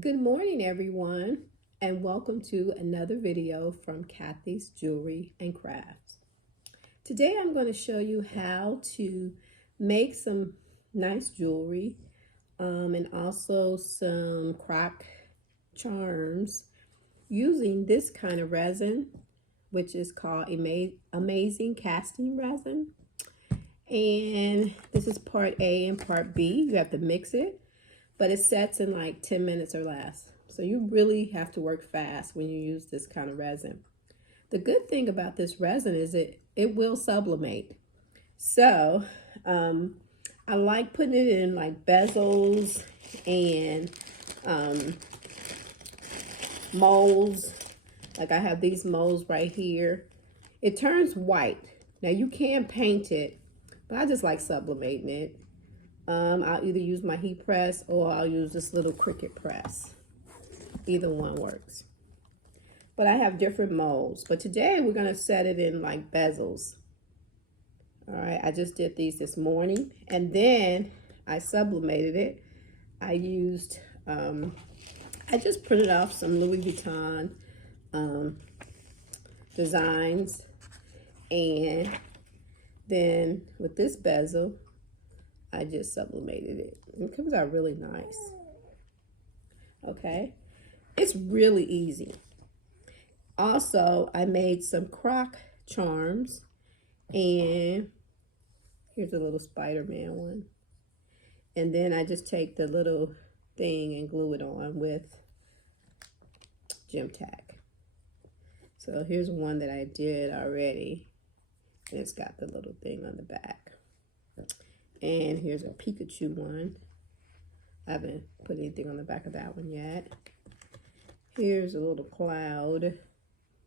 Good morning, everyone, and welcome to another video from Kathy's Jewelry and Crafts. Today I'm going to show you how to make some nice jewelry and also some crock charms using this kind of resin, which is called Amazing Casting Resin. And this is part A and part B. You have to mix it, but it sets in like 10 minutes or less. So you really have to work fast when you use this kind of resin. The good thing about this resin is it will sublimate. So I like putting it in like bezels and molds. Like I have these molds right here. It turns white. Now you can paint it, but I just like sublimating it. I'll either use my heat press or I'll use this little Cricut press. Either one works. But I have different molds. But today we're going to set it in like bezels. All right, I just did these this morning. And then I sublimated it. I used, I just printed off some Louis Vuitton designs. And then with this bezel, I just sublimated it. It comes out really nice. Okay. It's really easy. Also, I made some crock charms. And here's a little Spider-Man one. And then I just take the little thing and glue it on with gem tack. So here's one that I did already. And it's got the little thing on the back. And here's a Pikachu one. I haven't put anything on the back of that one yet. Here's a little cloud.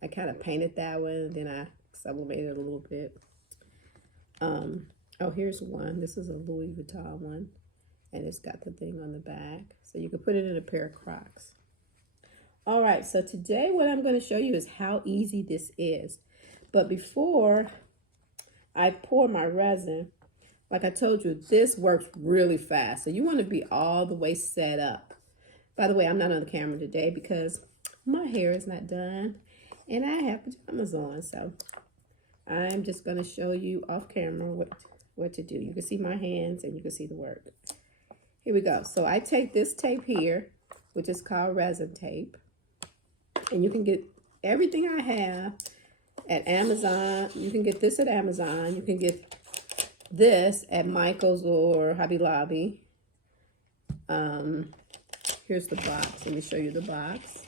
I kind of painted that one, then I sublimated it a little bit. Oh, here's one. This is a Louis Vuitton one. And it's got the thing on the back. So you can put it in a pair of Crocs. All right, so today what I'm going to show you is how easy this is. But before I pour my resin, like I told you, this works really fast. So you want to be all the way set up. By the way, I'm not on the camera today because my hair is not done. And I have pajamas on. So I'm just going to show you off camera what to do. You can see my hands and you can see the work. Here we go. So I take this tape here, which is called resin tape. And you can get everything I have at Amazon. You can get this at Amazon. You can get this at Michael's or Hobby Lobby. Here's the box. Let me show you the box.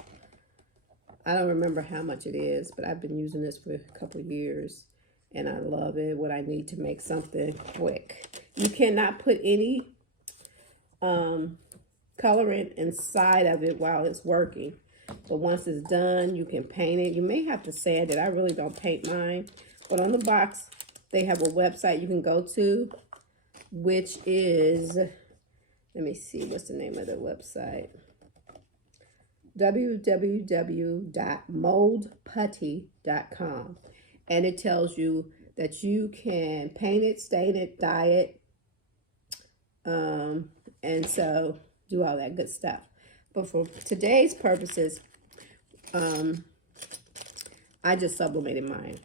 I don't remember how much it is, but I've been using this for a couple of years. And I love it, what I need to make something quick. You cannot put any coloring inside of it while it's working. But once it's done, you can paint it. You may have to sand it. I really don't paint mine. But on the box, they have a website you can go to, which is, let me see, what's the name of the website? www.moldputty.com. And it tells you that you can paint it, stain it, dye it, and so do all that good stuff. But for today's purposes, I just sublimated mine.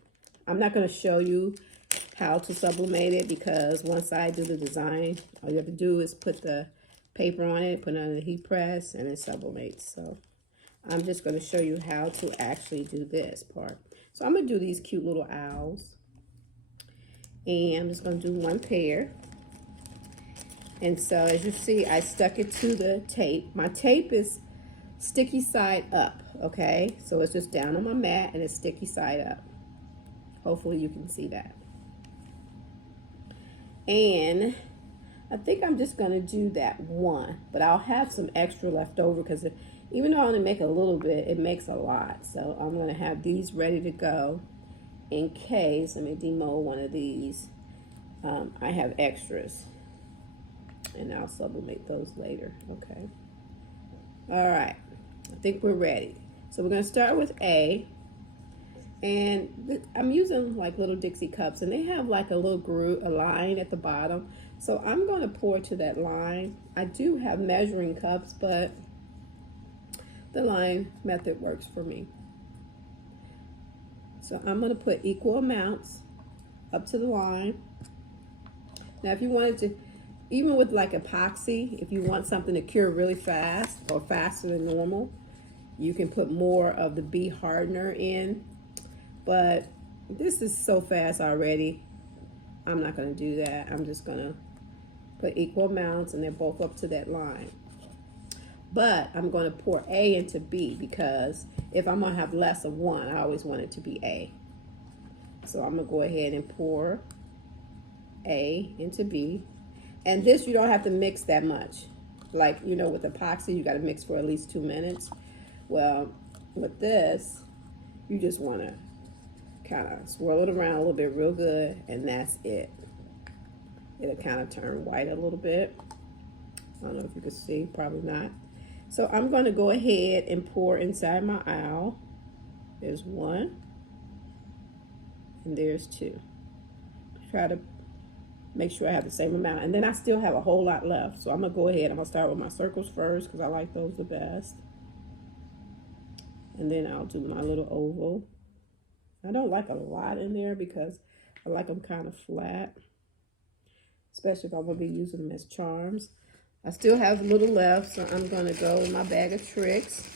I'm not going to show you how to sublimate it because once I do the design, all you have to do is put the paper on it, put it on the heat press, and it sublimates. So I'm just going to show you how to actually do this part. So I'm going to do these cute little owls. And I'm just going to do one pair. And so as you see, I stuck it to the tape. My tape is sticky side up, okay? So it's just down on my mat and it's sticky side up. Hopefully you can see that. And I think I'm just going to do that one. But I'll have some extra left over because even though I only make a little bit, it makes a lot. So I'm going to have these ready to go in case. Let me demold one of these. I have extras. And I'll sublimate those later. Okay. All right. I think we're ready. So we're going to start with A. And I'm using like little Dixie cups. And they have like a little groove, a line at the bottom. So I'm going to pour to that line. I do have measuring cups, but the line method works for me. So I'm going to put equal amounts up to the line. Now if you wanted to, even with like epoxy, if you want something to cure really fast or faster than normal, you can put more of the B hardener in. But this is so fast already, I'm not going to do that. I'm just going to put equal amounts and they're both up to that line. But I'm going to pour A into B because if I'm going to have less of one, I always want it to be A. So I'm going to go ahead and pour A into B. And this, you don't have to mix that much. Like, you know, with epoxy, you got to mix for at least 2 minutes. Well, with this, you just want to kind of swirl it around a little bit real good, and that's it. It'll kind of turn white a little bit. I don't know if you can see, probably not. So I'm going to go ahead and pour inside my owl. There's one, and there's two. Try to make sure I have the same amount, and then I still have a whole lot left. So I'm gonna go ahead. I'm gonna start with my circles first because I like those the best, and then I'll do my little oval. I don't like a lot in there because I like them kind of flat, especially if I'm gonna be using them as charms. I still have a little left, so I'm gonna go in my bag of tricks,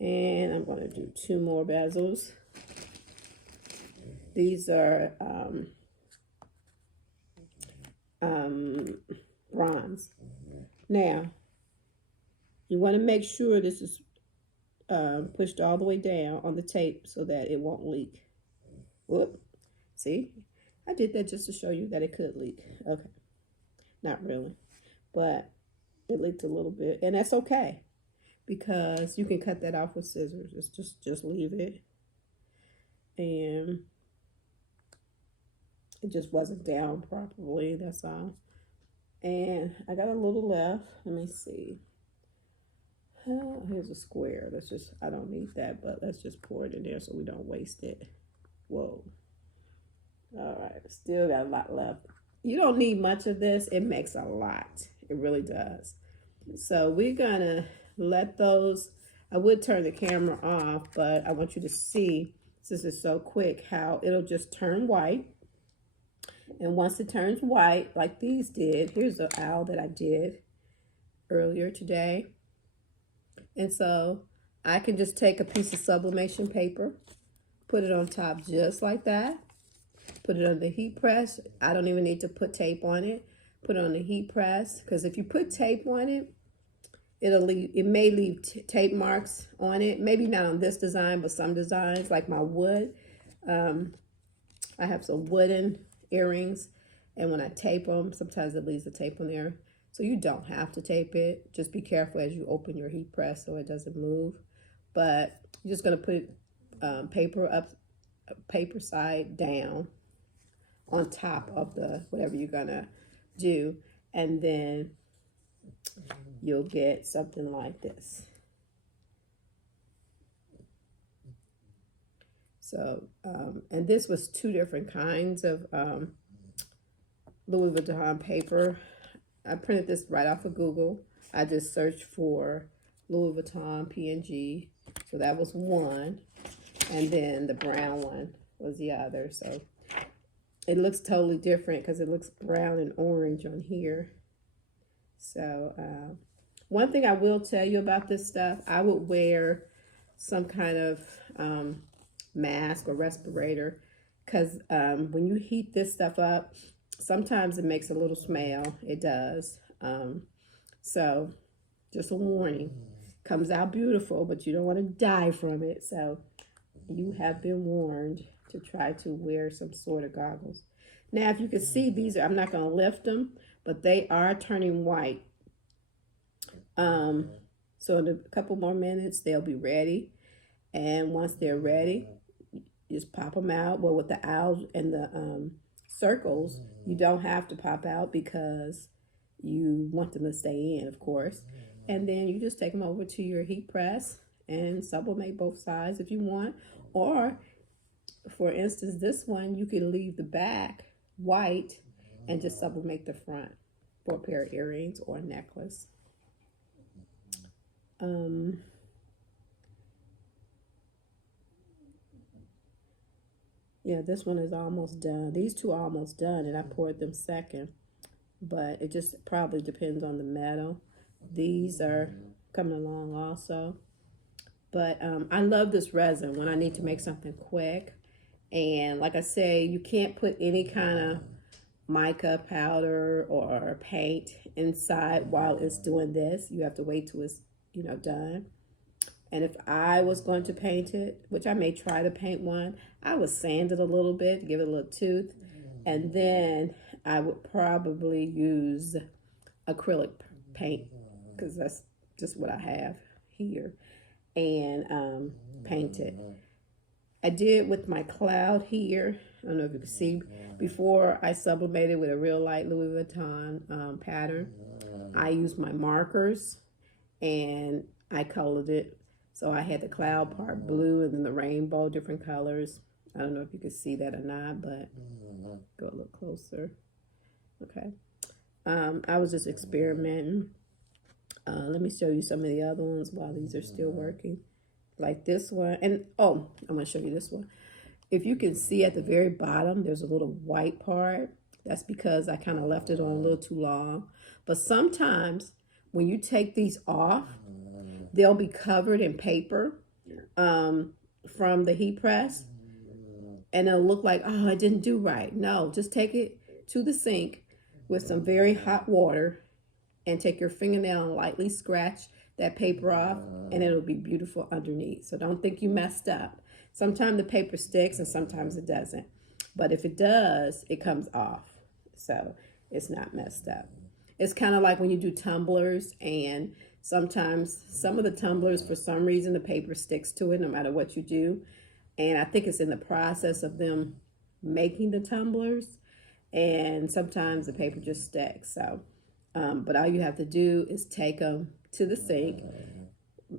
and I'm gonna do 2 more bezels. These are bronze. Now, you want to make sure this is pushed all the way down on the tape so that it won't leak. Whoop. See? I did that just to show you that it could leak. Okay. Not really. But it leaked a little bit. And that's okay. Because you can cut that off with scissors. It's just leave it. And it just wasn't down properly. That's all. And I got a little left. Let me see. Here's a square. I don't need that, but let's just pour it in there so we don't waste it. Whoa. All right, still got a lot left. You don't need much of this. It makes a lot. It really does. So we're gonna let those, I would turn the camera off, but I want you to see, since it's so quick, how it'll just turn white. And once it turns white, like these did, here's an owl that I did earlier today. And so I can just take a piece of sublimation paper, put it on top just like that, put it on the heat press. I don't even need to put tape on it. Put it on the heat press, because if you put tape on it, it may leave tape marks on it. Maybe not on this design, but some designs, like my wood. I have some wooden earrings, and when I tape them, sometimes it leaves the tape on there. So you don't have to tape it. Just be careful as you open your heat press so it doesn't move. But you're just gonna put paper side down on top of the whatever you're gonna do, and then you'll get something like this. So, and this was 2 different kinds of Louis Vuitton paper. I printed this right off of Google. I just searched for Louis Vuitton PNG. So that was one. And then the brown one was the other. So it looks totally different because it looks brown and orange on here. So one thing I will tell you about this stuff, I would wear some kind of mask or respirator, because when you heat this stuff up, sometimes it makes a little smell. It does. So just a warning. Comes out beautiful, but you don't want to die from it. So you have been warned to try to wear some sort of goggles. Now, if you can see, these are, I'm not going to lift them, but they are turning white. So in a couple more minutes, they'll be ready. And once they're ready, just pop them out. Well, with the owls and the circles, you don't have to pop out because you want them to stay in, of course. And then you just take them over to your heat press and sublimate both sides if you want. Or, for instance, this one, you could leave the back white and just sublimate the front for a pair of earrings or a necklace. Yeah, this one is almost done. These two are almost done, and I poured them second. But it just probably depends on the metal. These are coming along also. But I love this resin when I need to make something quick. And like I say, you can't put any kind of mica powder or paint inside while it's doing this. You have to wait till it's, done. And if I was going to paint it, which I may try to paint one, I would sand it a little bit to give it a little tooth. And then I would probably use acrylic paint because that's just what I have here, and paint it. I did with my cloud here. I don't know if you can see. Before I sublimated with a real light Louis Vuitton pattern, I used my markers and I colored it. So I had the cloud part blue and then the rainbow, different colors. I don't know if you can see that or not, but go a little closer. Okay. I was just experimenting. Let me show you some of the other ones while these are still working. Like this one. And, oh, I'm going to show you this one. If you can see at the very bottom, there's a little white part. That's because I kind of left it on a little too long. But sometimes when you take these off, they'll be covered in paper from the heat press. And it'll look like, oh, I didn't do right. No, just take it to the sink with some very hot water and take your fingernail and lightly scratch that paper off, and it'll be beautiful underneath. So don't think you messed up. Sometimes the paper sticks and sometimes it doesn't. But if it does, it comes off. So it's not messed up. It's kind of like when you do tumblers, and sometimes some of the tumblers, for some reason, the paper sticks to it no matter what you do. And I think it's in the process of them making the tumblers. And sometimes the paper just sticks. So, but all you have to do is take them to the sink,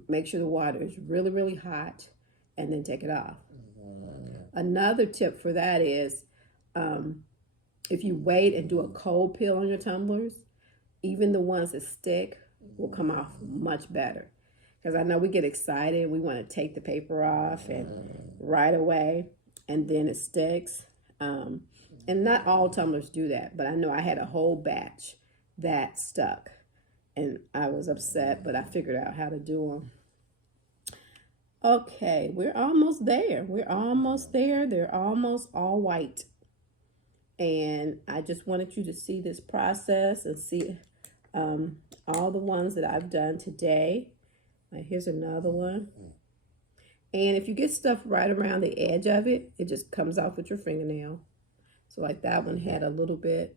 make sure the water is really, really hot, and then take it off. Another tip for that is if you wait and do a cold peel on your tumblers, even the ones that stick will come off much better. Because I know we get excited, we want to take the paper off and right away, and then it sticks. And not all tumblers do that, but I know I had a whole batch that stuck. And I was upset, but I figured out how to do them. Okay, we're almost there. We're almost there. They're almost all white. And I just wanted you to see this process and see all the ones that I've done today. Here's another one. And if you get stuff right around the edge of it, it just comes off with your fingernail. So like that one had a little bit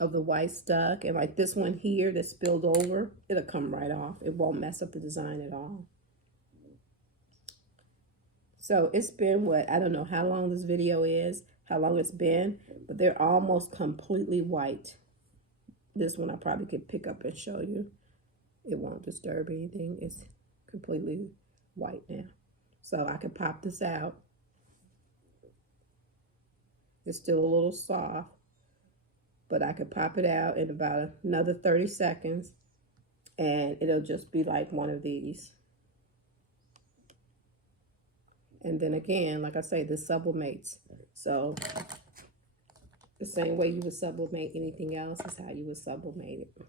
of the white stuck, and like this one here that spilled over, it'll come right off. It won't mess up the design at all. So it's been what, I don't know how long this video is, how long it's been, but they're almost completely white. This one I probably could pick up and show you. It won't disturb anything. It's completely white now. So I could pop this out. It's still a little soft, but I could pop it out in about another 30 seconds and it'll just be like one of these. And then again, like I say, this sublimates. So the same way you would sublimate anything else is how you would sublimate it.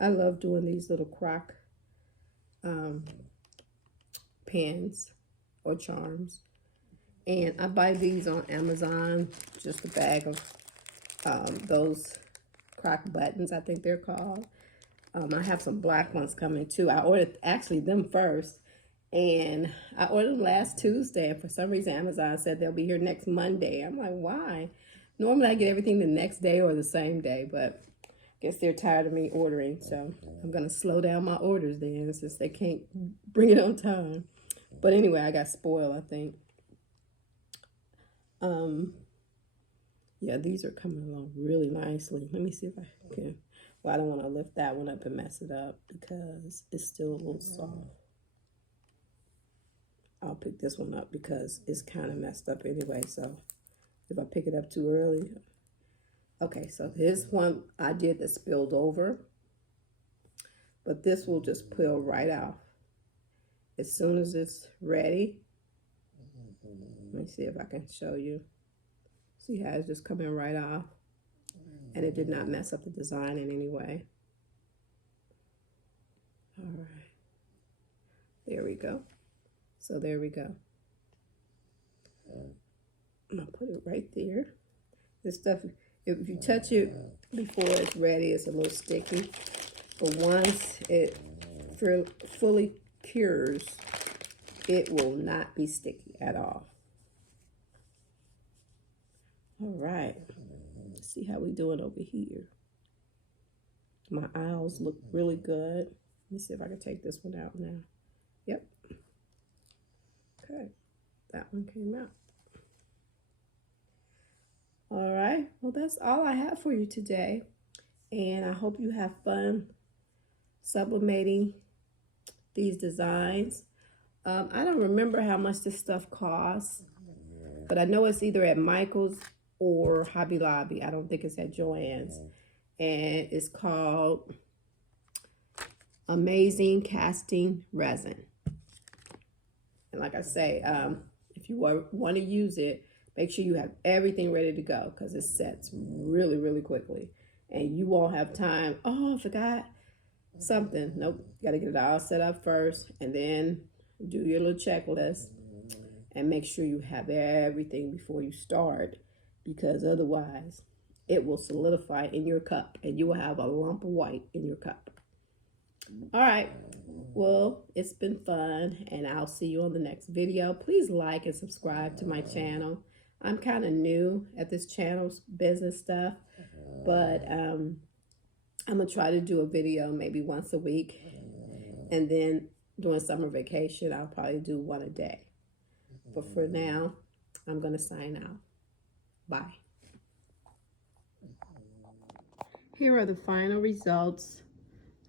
I love doing these little crock pins or charms. And I buy these on Amazon, just a bag of those crock buttons, I think they're called. I have some black ones coming too. I ordered actually them first, and I ordered them last Tuesday, and for some reason Amazon said they'll be here next Monday. I'm like, why? Normally I get everything the next day or the same day, but I guess they're tired of me ordering, so I'm gonna slow down my orders then since they can't bring it on time. But anyway, I got spoiled, I think. Yeah, these are coming along really nicely. Let me see if I can. Well, I don't want to lift that one up and mess it up because it's still a little soft. I'll pick this one up because it's kind of messed up anyway. So if I pick it up too early. Okay, so this one I did that spilled over. but this will just peel right off. As soon as it's ready, let me see if I can show you. See how it's just coming right off? And it did not mess up the design in any way. All right. There we go. So there we go. I'm going to put it right there. This stuff, if you touch it before it's ready, it's a little sticky. But once it fully cures, it will not be sticky at all. All right. Let's see how we doing over here. My aisles look really good. Let me see if I can take this one out now. Yep. Okay. That one came out. All right. Well, that's all I have for you today. And I hope you have fun sublimating these designs. I don't remember how much this stuff costs, but I know it's either at Michael's or Hobby Lobby. I don't think it's at Joann's. And it's called Amazing Casting Resin. And like I say, if you want to use it, make sure you have everything ready to go because it sets really, really quickly. And you won't have time, oh, I forgot something. Nope, you got to get it all set up first and then do your little checklist and make sure you have everything before you start, because otherwise it will solidify in your cup and you will have a lump of white in your cup. All right, well, it's been fun and I'll see you on the next video. Please like and subscribe to my channel. I'm kind of new at this channel's business stuff, but I'm gonna try to do a video maybe once a week, and then during summer vacation I'll probably do one a day. But for now, I'm gonna sign out. Bye. Here are the final results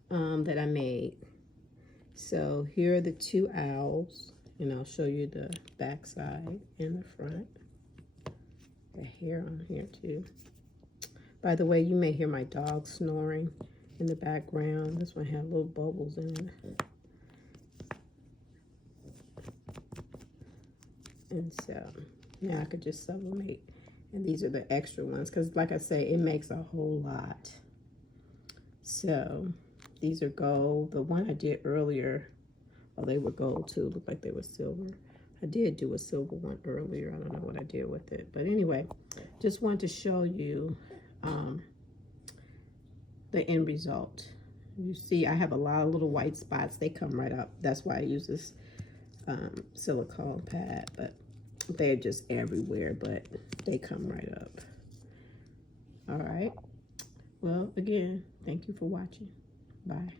that I made. So here are the two owls, and I'll show you the back side and the front. The hair on here too. By the way, you may hear my dog snoring in the background. This one had little bubbles in it. And so now I could just sublimate. And these are the extra ones because, like I say, it makes a whole lot. So these are gold. The one I did earlier, oh, they were gold too. Looked like they were silver. I did do a silver one earlier. I don't know what I did with it. But anyway, just wanted to show you the end result. You see, I have a lot of little white spots. They come right up. That's why I use this silicone pad. But they're just everywhere. But they come right up. All right. Well, again, thank you for watching. Bye.